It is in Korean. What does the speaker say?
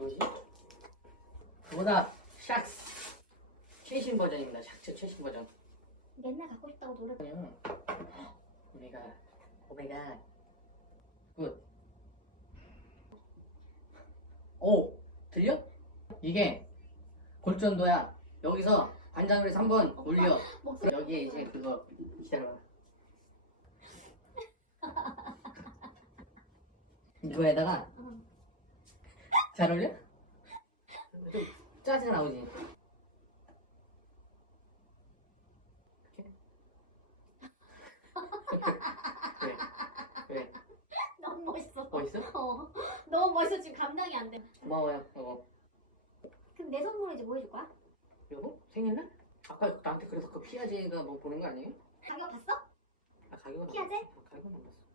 뭐지? 그보다 샥스 최신 버전입니다. 샥스 최신 버전. 맨날 갖고 싶다고 노래. 그냥 오메가 오메가 굿. 오 들려? 이게 골전도야. 여기서 관자놀이 3번 올려. 목소리. 여기에 이제 그거 기다려봐. 이거에다가 어. 잘 어울려? 좀 짜증 나오지. 너무 멋있어. 멋있어? 어. 너무 멋있어 지금 감당이 안 돼. 고마워요. 어. 그럼 내 선물을 이제 뭐 해줄 거야? 여보 생일날? 아까 나한테 그래서 그 피아제가 뭐 보는 거 아니에요? 가격 봤어? 아 가격은 안 피아제? 봤어. 아, 가격은 안 봤어.